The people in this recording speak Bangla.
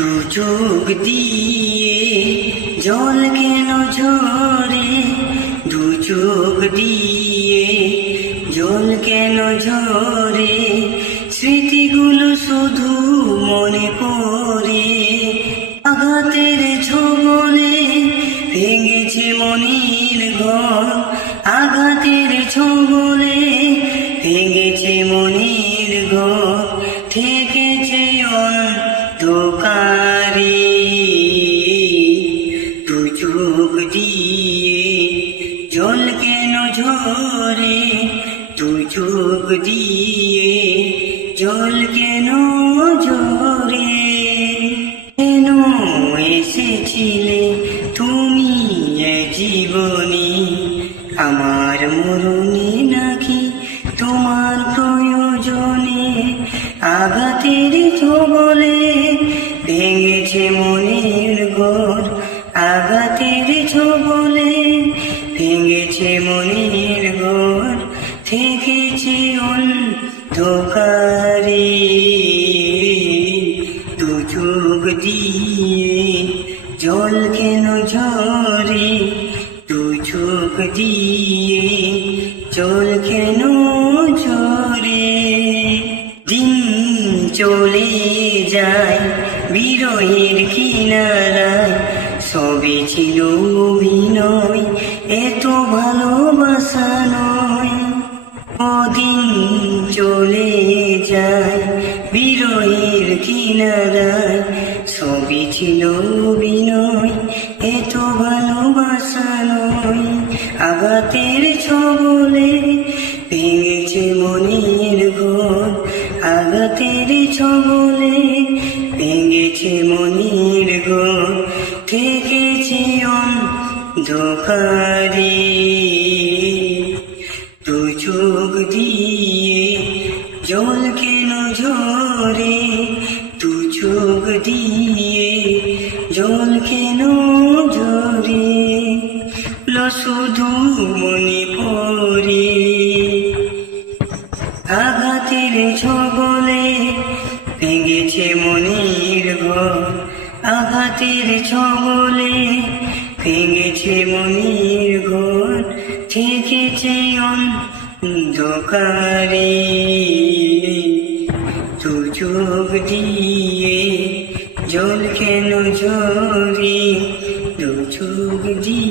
দু চোখ দিয়ে জল কেন ঝরে, দু চোখ দিয়ে জল কেন ঝরে, স্মৃতিগুলো শুধু মনে পড়ে। আঘাতের ছবলে ভেঙেছে মনের ঘর, আঘাতের ছবলে ভেঙেছে মনের ঘর, থেকেছে অন্ধকারে। দু চোখ দিয়ে জল কেন ঝরে, দু চোখ দিয়ে জল কেন ঝরে। কেন এসেছিলে তুমি এ জীবনে, আমার মরণে নাকি তোমার প্রয়োজনে। আঘাতের ছবলে ভেঙেছে মনের ঘর, আঘাতের ছবলে ভেঙেছে মনের ঘর, থেকেছে অন্ধকারে। দু চোখ দিয়ে জল কেন ঝরে, দু চোখ দিয়ে জল কেন ঝরে। দিন চলে যায় বিরহের কিনারায়, সবই ছিল অভিনয়, এত ভালোবাসা নয়। দিন চলে যায় বিরহের কিনারায়, সবই ছিল অভিনয়, এত ভালোবাসা নয়। আঘাতের ছবলে ভেঙেছে মনের ঘর, আঘাতের ছবলে ভেঙেছে মনের ঘর, থেকেছে অন্ধকারে। দু চোখ দিয়ে জল কেন ঝরে, দু চোখ দিয়ে জল কেন ঝরে। শুধু মনে পড়ে আঘাতের ছবলে ভেঙেছে মনের ঘর, আঘাতের ছবলে ভেঙেছে মনের ঘর, থেকেছে অন্ধকারে। দু চোখ দিয়ে জল কেন ঝরে, দু চোখ দিয়ে